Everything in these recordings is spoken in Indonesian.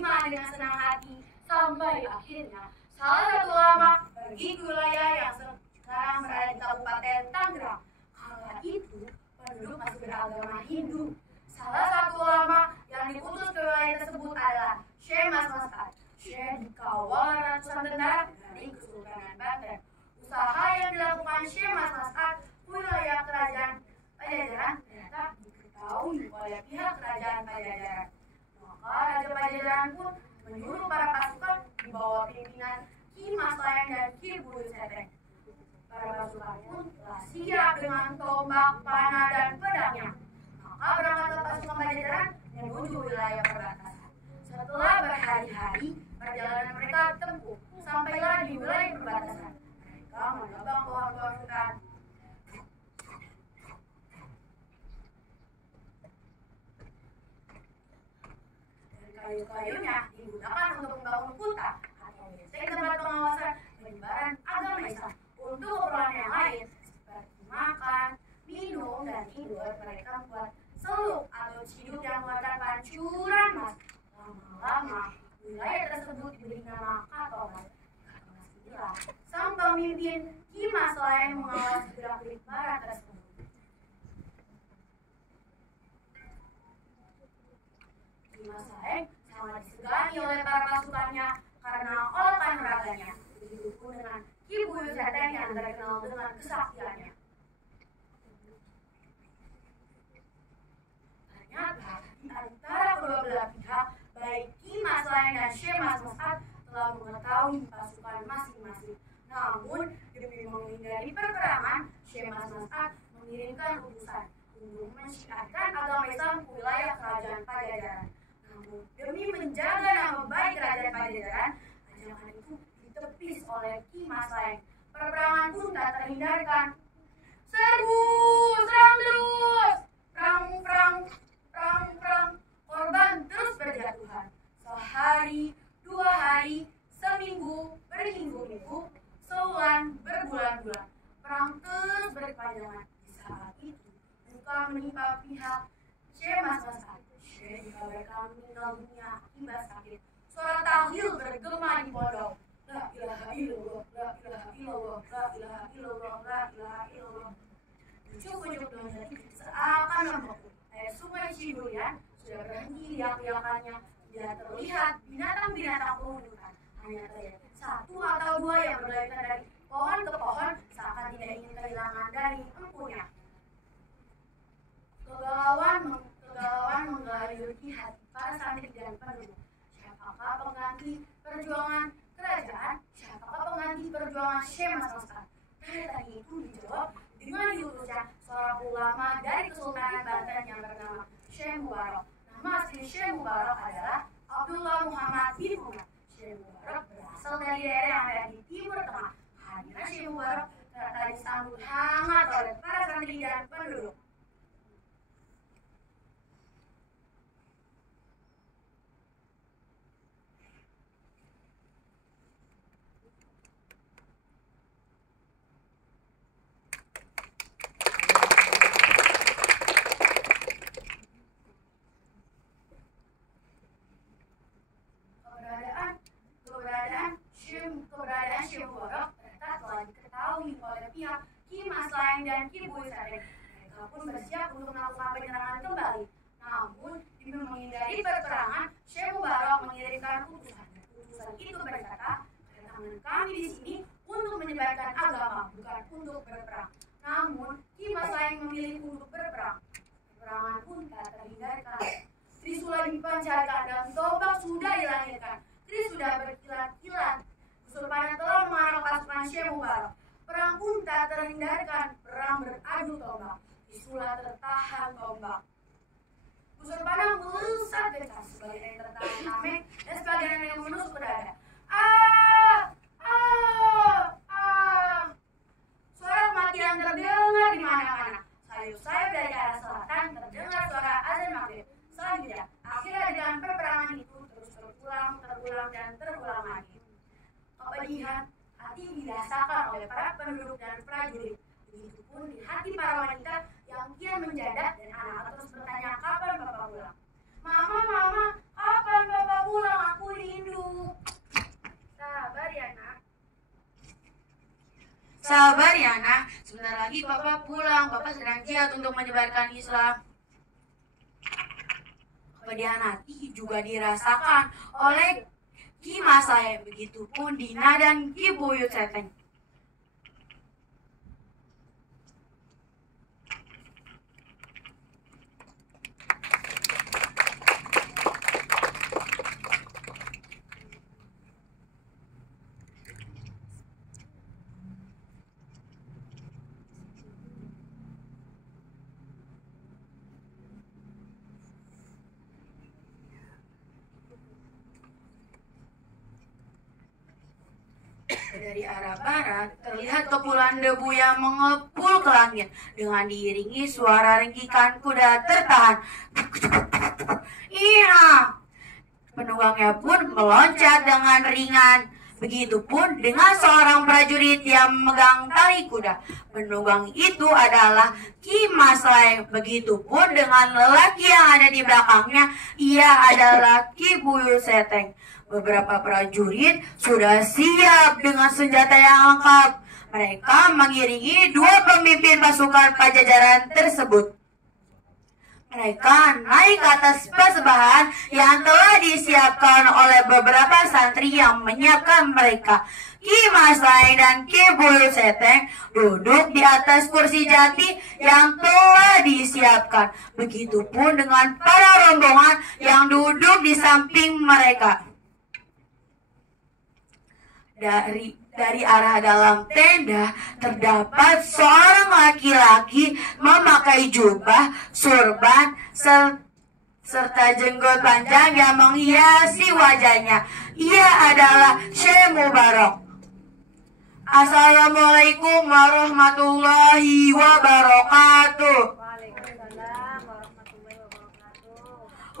berlima dengan senang hati sampai akhirnya salah satu ulama pergi ke wilayah yang sekarang berada di Kabupaten Tangerang. Kala itu penduduk masih beragama Hindu. Salah satu ulama yang diutus ke wilayah tersebut adalah Syekh Mas Mas'ad. Syekh dikawal ratusan tentara dari Kesultanan Banten. Usaha yang dilakukan Syekh Mas Mas'ad wilayah kerajaan Pajajaran ternyata diketahui oleh pihak kerajaan Pajajaran. Maka Raja Pajajaran pun menyuruh para pasukan di bawah pimpinan Ki Mas Layang dan Ki Buyut. Para pasukan pun telah siap dengan tombak, panah, dan pedangnya. Maka berangkatlah pasukan Pajajaran menuju wilayah perbatasan. Setelah berhari-hari, perjalanan mereka tempuh sampailah di wilayah perbatasan. Mereka menebang pohon-pohon hutan. Kayu-kayunya digunakan untuk membangun kuta atau benteng tempat pengawasan penyebaran agama Islam. Untuk keperluan yang lain seperti makan, minum, dan tidur, mereka membuat seluk atau ciduk yang muatan pancuran emas. Lama-lama wilayah tersebut diberi nama Katoran. Inilah sang pemimpin Ki Mas Layang mengawasi gerak-gerik barat tersebut. Ki Mas Layang sangat disegani oleh para pasukannya karena olahan raganya. Begitupun dengan Ki Buyut yang terkenal dengan kesaktiannya. Ternyata di antara kedua belah pihak, baik Ki Mas Layang dan Syekh Mas Mas'ad telah mengetahui pasukan masing-masing. Namun demi menghindari peperangan, Syekh Mas Mas'ad mengirimkan utusan untuk mensyiarkan agama Islam ke wilayah kerajaan Pajajaran. Namun demi menjaga nama baik kerajaan Pajajaran, ajakan itu ditepis oleh Ki Mas Layang. Peperangan pun tak terhindarkan. Serbu, serang terus, perang, korban terus berjatuhan. Sehari, 2 hari, seminggu, berminggu-minggu, sebulan, berbulan-bulan. Perang terus berkepanjangan. Di saat itu, duka menimpa pihak Syekh Mas Mas'ad. Syekh dikabarkan meninggal dunia akibat sakit. Suara tahlil bergema di pondok. La ilaha illallah, la ilaha illallah, la ilaha illallah, la ilaha illallah. Pucuk-pucuk daun jati seakan membeku. Air sungai Cibuyan sudah berhenti riak-riakannya. Tidak terlihat binatang-binatang penghuni. Hanya terlihat 1 atau 2 yang berlarian dari pohon ke pohon seakan tidak ingin kehilangan dari empunya. Kegalauan menggelayuti hati para santri dan penduduk. Siapakah pengganti perjuangan kerajaan? Siapakah pengganti perjuangan Syekh Mas Mas'ad? Tanya itu dijawab dengan diutusnya seorang ulama dari Kesultanan Banten yang bernama Syekh Mubarak. Nama asli Syekh Mubarak adalah Abdullah Muhammad bin Umar. Syekh Mubarak berasal dari daerah yang ada di Timur Tengah. Hadiran Syekh Mubarak ternyata disambut hangat oleh para santri dan penduduk. Keberadaan Syekh Mubarak ternyata telah diketahui oleh pihak Ki Mas Layang dan Ki Buyut. Mereka pun bersiap untuk melakukan penyerangan kembali. Namun demi menghindari peperangan, Syekh Mubarak mengirimkan utusan. Utusan itu berkata, kedatangan kami di sini untuk menyebarkan agama, bukan untuk berperang. Namun Ki Mas Layang memilih untuk berperang. Peperangan pun tak terhindarkan. Trisula dipancarkan dan tombak sudah dilahirkan. Tris sudah berkilat-kilat. Kesultanan telah mengarang pasukan Syekh Mubarak. Perang pun tak terhindarkan. Perang beradu tombak. Trisula tertahan tombak. Busur panah melesat kencang. Sebagian yang tertahan tameng dan sebagian yang menusuk ke dada. Suara kematian terdengar di mana-mana. Sayup-sayup dari arah selatan terdengar suara azan maghrib. Selanjutnya, akhirnya dengan perperangan itu terus terulang lagi. Kepedihan hati dirasakan oleh para penduduk dan prajurit. Begitupun di hati para wanita yang kian menjadak dan anak terus bertanya kapan bapak pulang. Mama, kapan bapak pulang? Sabar ya nak, sebentar lagi Papa pulang. Papa sedang giat untuk menyebarkan Islam. Kepedihan hati juga dirasakan oleh Ki Mas Laeng, begitupun Dina dan Ki Buyut Seteng. Dari arah barat, terlihat kepulan debu yang mengepul ke langit dengan diiringi suara ringkikan kuda tertahan. Iya, penunggangnya pun meloncat dengan ringan. Begitupun dengan seorang prajurit yang memegang tali kuda. Penunggang itu adalah Ki Mas Laeng. Begitupun dengan lelaki yang ada di belakangnya, ia adalah Ki Buyut Seteng. Beberapa prajurit sudah siap dengan senjata yang lengkap. Mereka mengiringi dua pemimpin pasukan Pajajaran tersebut. Mereka naik ke atas persembahan yang telah disiapkan oleh beberapa santri yang menyiapkan mereka. Ki Mas Laeng dan Ki Buyut Seteng duduk di atas kursi jati yang telah disiapkan. Begitupun dengan para rombongan yang duduk di samping mereka. Dari arah dalam tenda terdapat seorang laki-laki memakai jubah, surban, serta jenggot panjang yang menghiasi wajahnya. Ia adalah Syekh Mubarok. Assalamualaikum warahmatullahi wabarakatuh.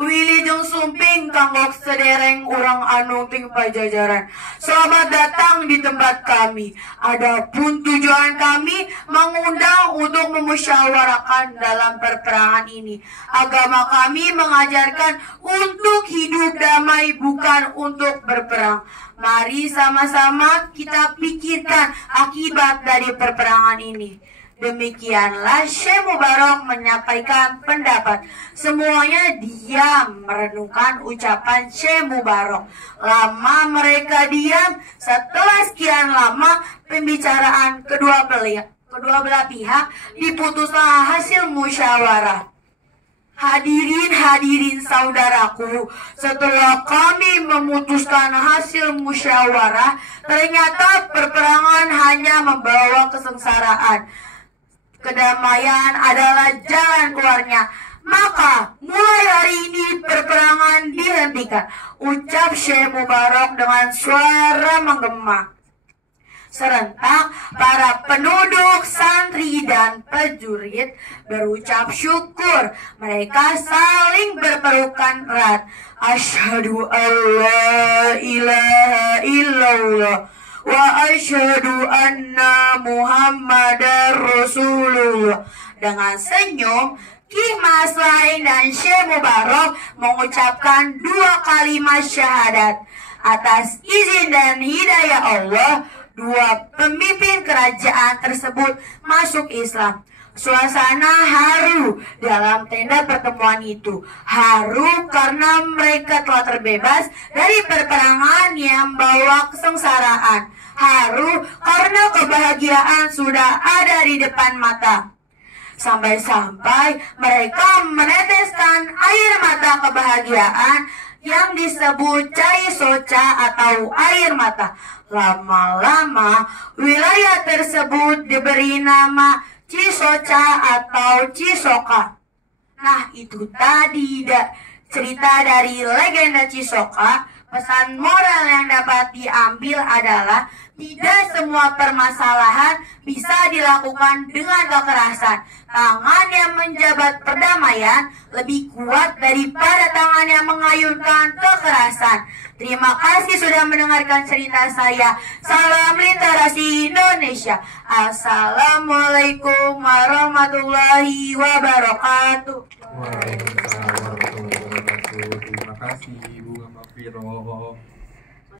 Wilujeng sumping kanggok sedereng urang anu ting Pajajaran. Selamat datang di tempat kami. Adapun tujuan kami mengundang untuk memusyawarahkan dalam perperangan ini. Agama kami mengajarkan untuk hidup damai, bukan untuk berperang. Mari sama-sama kita pikirkan akibat dari perperangan ini. Demikianlah Syekh Mubarok menyampaikan pendapat. Semuanya diam merenungkan ucapan Syekh Mubarok. Lama mereka diam. Setelah sekian lama pembicaraan kedua belah pihak, diputuslah hasil musyawarah. Hadirin saudaraku, setelah kami memutuskan hasil musyawarah, ternyata perperangan hanya membawa kesengsaraan. Kedamaian adalah jalan keluarnya. Maka mulai hari ini perperangan dihentikan, ucap Syekh Mubarok dengan suara menggema. Serentak para penduduk, santri dan prajurit berucap syukur. Mereka saling berpelukan erat. Asyhadu alla ilaha illallah wa asyhadu anna Muhammadar Rasulullah. Dengan senyum, Ki Mas Laeng dan Syekh Mubarok mengucapkan dua kalimat syahadat. Atas izin dan hidayah Allah, dua pemimpin kerajaan tersebut masuk Islam. Suasana haru dalam tenda pertemuan itu. Haru karena mereka telah terbebas dari perperangan yang membawa kesengsaraan. Haru karena kebahagiaan sudah ada di depan mata. Sampai-sampai mereka meneteskan air mata kebahagiaan yang disebut cai soca atau air mata. Lama-lama wilayah tersebut diberi nama Cisoca atau Cisoka. Nah, itu tadi cerita dari legenda Cisoka. Pesan moral yang dapat diambil adalah tidak semua permasalahan bisa dilakukan dengan kekerasan. Tangan yang menjabat perdamaian lebih kuat daripada tangan yang mengayunkan kekerasan. Terima kasih sudah mendengarkan cerita saya. Salam literasi Indonesia. Assalamualaikum warahmatullahi wabarakatuh. Waalaikumsalam warahmatullahi wabarakatuh. Terima kasih Ibu Mafiro.